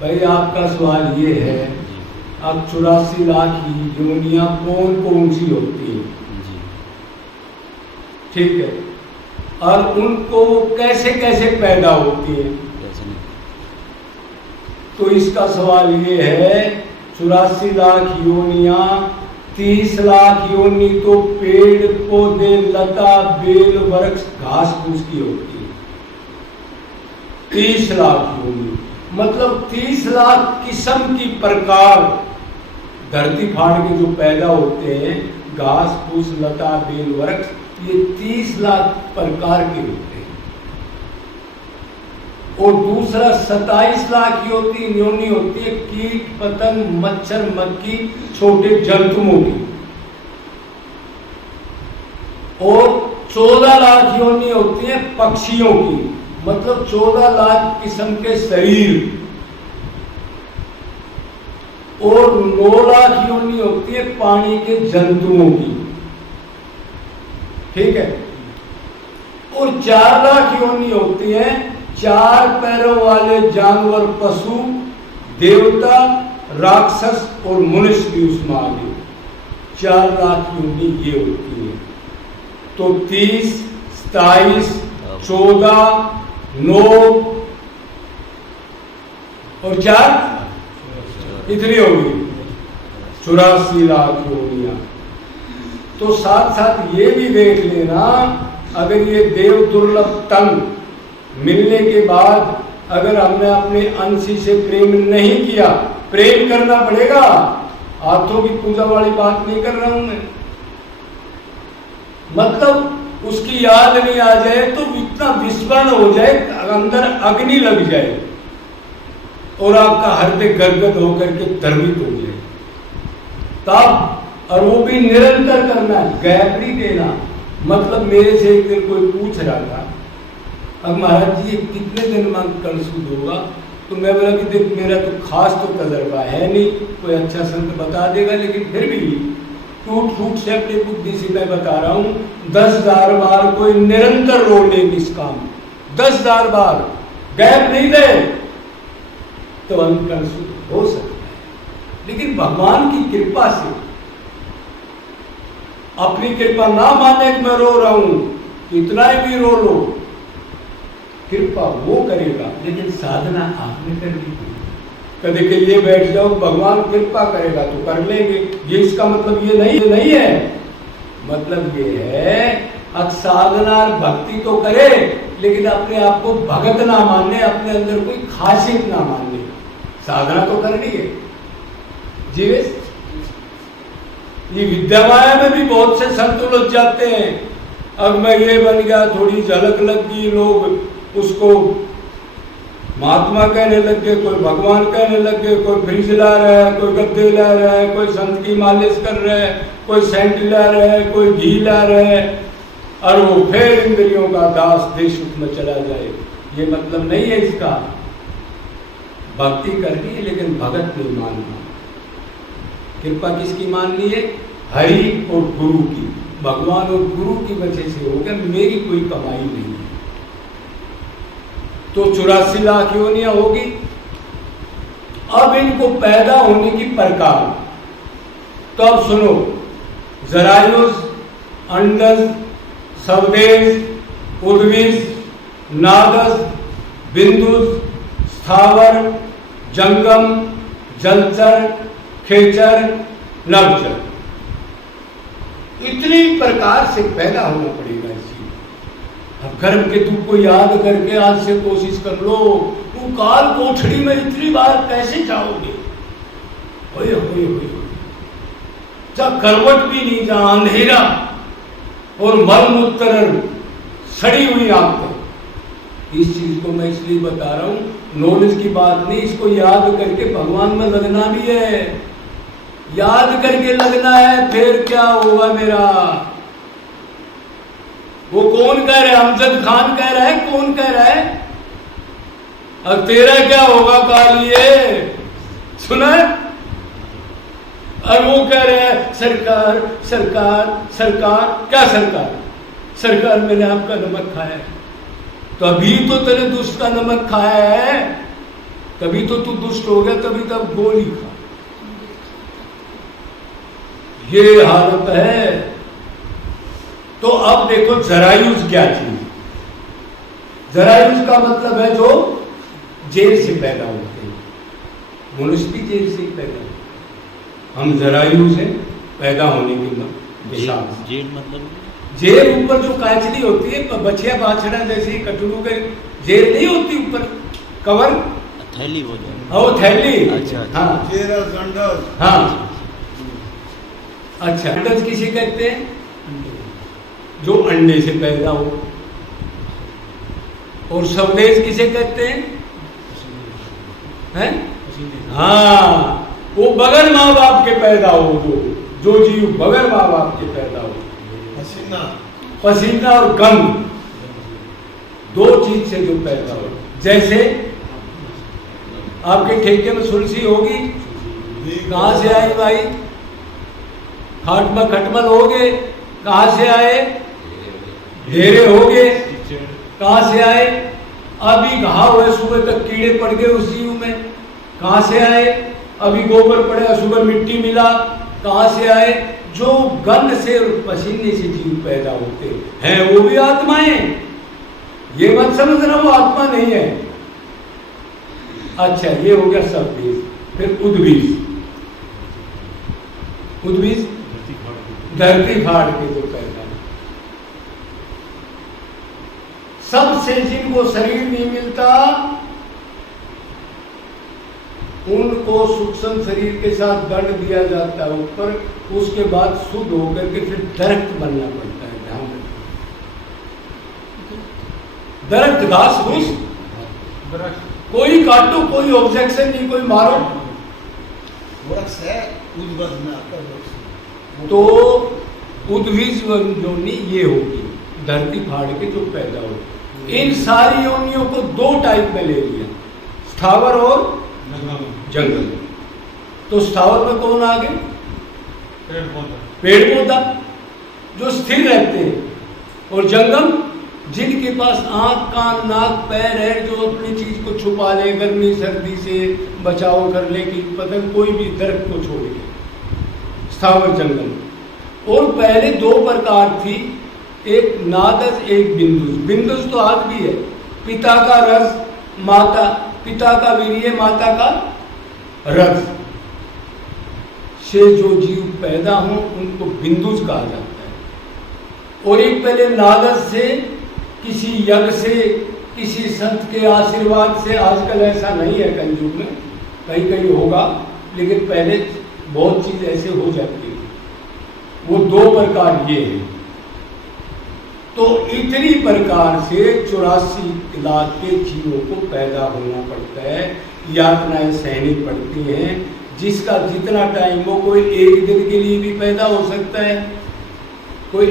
भाई आपका सवाल ये है, अब 84 लाख योनियां कौन कौन सी होती है, ठीक है, और उनको कैसे कैसे पैदा होती है? तो इसका सवाल ये है, 84 लाख योनियां, 30 लाख योनि तो पेड़ पौधे लता बेल वृक्ष घास फूस की होती है। 30 लाख योनि मतलब 30 लाख किस्म की प्रकार धरती फाड़ के जो पैदा होते हैं, घास फूस लता बेल वृक्ष, ये 30 लाख प्रकार के होते हैं। और दूसरा 27 लाख योनि होती है कीट पतंग मच्छर मक्खी छोटे जंतुओं की। और 14 लाख योनि होती है पक्षियों की, मतलब 14 लाख किस्म के शरीर। और 9 लाख योनि होती है पानी के जंतुओं की, ठीक है। और 4 लाख योनि होती है 4 पैरों वाले जानवर, पशु, देवता, राक्षस और मनुष्य भी उसमें आ गए। 4 लाख योनि ये होती है। तो 30, 27, 14, 9 और 4 इतनी होगी 84 लाख योनियां। तो साथ साथ ये भी देख लेना, अगर ये देव दुर्लभ तन मिलने के बाद अगर हमने अपने अंशी से प्रेम नहीं किया, प्रेम करना पड़ेगा, हाथों की पूजा वाली बात नहीं कर रहा हूं मैं, मतलब उसकी याद नहीं आ जाए तो इतना विस्मरण हो जाए, अंदर अग्नि लग जाए और आपका हृदय गदगद होकर के द्रवित हो जाए, तब, और वो भी निरंतर करना है, गैप नहीं देना। मतलब मेरे से एक दिन कोई पूछ रहा था, अब महाराज जी कितने दिन में कल शुद्ध होगा? तो मैं बोला कि देख मेरा तो खास तो तजर्बा है नहीं, कोई अच्छा संत बता देगा, लेकिन फिर भी टूट फूट से अपनी बुद्धि से मैं बता रहा हूँ, 10,000 बार कोई निरंतर रो ले इस काम, 10,000 बार गैप नहीं दे तो अंतकल शुद्ध हो सकता है। लेकिन भगवान की कृपा से, अपनी कृपा ना माने कि मैं रो रहा हूं, इतना ही भी रो लो, कृपा वो करेगा, लेकिन साधना आपने करनी होगी। कभी के लिए बैठ जाओ भगवान कृपा करेगा तो कर लेंगे, ये इसका मतलब ये नहीं है। मतलब ये है अब साधना भक्ति तो करे, लेकिन अपने आप को भगत ना माने, अपने अंदर कोई खासियत ना माने, साधना तो करनी है। जीवेश, ये विद्या माया में भी बहुत से संत उलझ जाते हैं। अब मैं ये बन गया, थोड़ी झलक लग गई, लोग उसको महात्मा कहने लग गए, कोई भगवान कहने लग गए, कोई फ्रिज ला रहा है, कोई गद्दे ला रहा है, कोई संत की मालिश कर रहा है, कोई सेंट ला रहा है, कोई घी ला रहा है, और वो फिर इंद्रियों का दास देश में चला जाए। ये मतलब नहीं है इसका। भक्ति करनी है लेकिन भगत नहीं मानना। कृपा किसकी माननी है? हरि और गुरु की, भगवान और गुरु की वजह से हो गया, मेरी कोई कमाई नहीं है। तो 84 लाख योनियां होगी। अब इनको पैदा होने की प्रकार, तो अब सुनो, जरायुज, अंडज, स्वदेश, उद्विज, नादस, बिंदुज, स्थावर, जंगम, जलचर, खेचर, नवचर, इतनी प्रकार से पैदा होना पड़ेगा इसी। अब गर्भ के तुम को याद करके आज से कोशिश कर लो, तुम काल कोठड़ी में इतनी बार कैसे जाओगे? होए होए होए, जहाँ करवट भी नहीं, जहाँ अंधेरा और मलमूत्र सड़ी हुई आंखें। इस चीज को मैं इसलिए बता रहा हूं, नॉलेज की बात नहीं, इसको याद करके भगवान में लगना भी है, याद करके लगना है। फिर क्या होगा मेरा? वो कौन कह रहा है? अमजद खान कह रहा है? कौन कह रहा है? अब तेरा क्या होगा कालिए? सुना है? और वो कह रहे हैं सरकार सरकार सरकार। क्या सरकार? सरकार मैंने आपका नमक खाया है। तो अभी तो तेरे दुष्ट का नमक खाया है, तभी तो तू दुष्ट हो गया, तभी तब गोली खा। ये हालत है। तो अब देखो जरायुज क्या चीज। जरायुज का मतलब है जो जेल से पैदा होते हैं। मनुष्य भी जेल से पैदा होते हैं। हम जरायुज हैं पैदा होने के साथ। जेल मतलब जेल ऊपर जो कांचली होती है, बछिया बाछड़ा जैसे कटरू के जेल नहीं होती ऊपर कवर, थैली हो जाए। हाँ थैली। अच्छा। हाँ हाँ अच्छा। अंडज किसे कहते हैं? जो अंडे से पैदा हो। और स्वदेश किसे कहते हैं? हैं? हाँ, वो बगैर माँ बाप के पैदा हो, जो जीव बगैर माँ बाप के पैदा हो। पसीना और गंध, दो चीज से जो पैदा हो। जैसे आपके ठेके में सुलसी होगी, कहां से आई भाई? खाटमा खटमल हो गए, कहां से आए? ढेरे हो गए, कहां से आए? अभी घाव है, सुबह तक कीड़े पड़ गए उस जीव में, कहां से आए? अभी गोबर पड़ेगा, सुबह मिट्टी मिला, कहां से आए? जो गंध से और पसीने से जीव पैदा होते हैं वो भी आत्माएं। ये मत समझना वो आत्मा नहीं है। अच्छा, ये हो गया सबबीज। फिर उद्बीज। उद्बीज धरती फाड़ के जो पैदा है। सबसे जिनको शरीर नहीं मिलता उनको सूक्ष्म शरीर के साथ दंड दिया जाता है ऊपर, उसके बाद शुद्ध होकर के फिर दरख्त बनना पड़ता है। ध्यान रखो, दरख्त घास फूस कोई काटो, कोई ऑब्जेक्शन नहीं, कोई मारो। वृक्ष है उद्भिज में आकर तो उद्भिज योनि ये होगी, धरती फाड़ के जो पैदा हो। इन सारी योनियों को दो टाइप में ले लिया, स्थावर और जंगल। तो स्थावर में कौन आ गए? पेड़ पौधा जो स्थिर रहते हैं, और जंगम जिनके पास आंख कान नाक पैर है, जो अपनी चीज को छुपा ले, गर्मी सर्दी से बचाव कर ले, कि पतंग कोई भी दरख्त को छोड़ ले। स्थावर जंगम। और पहले दो प्रकार थी, एक नादज एक बिंदुज। बिंदुज तो आज भी है। पिता का रस, माता, पिता का वीर्य, माता का रस से जो जीव पैदा हो उनको बिंदुज कहा जाता है। और एक पहले नादज से, किसी यज्ञ से, किसी संत के आशीर्वाद से, आजकल ऐसा नहीं है कलयुग में, कहीं कहीं होगा, लेकिन पहले बहुत चीज ऐसे हो जाती थी। वो दो प्रकार ये हैं। तो इतनी प्रकार से 84 लाख के जीवों को पैदा होना पड़ता है, यातनाएं सहनी पड़ती हैं, जिसका जितना टाइम हो, कोई एक दिन के लिए भी पैदा हो सकता है, कोई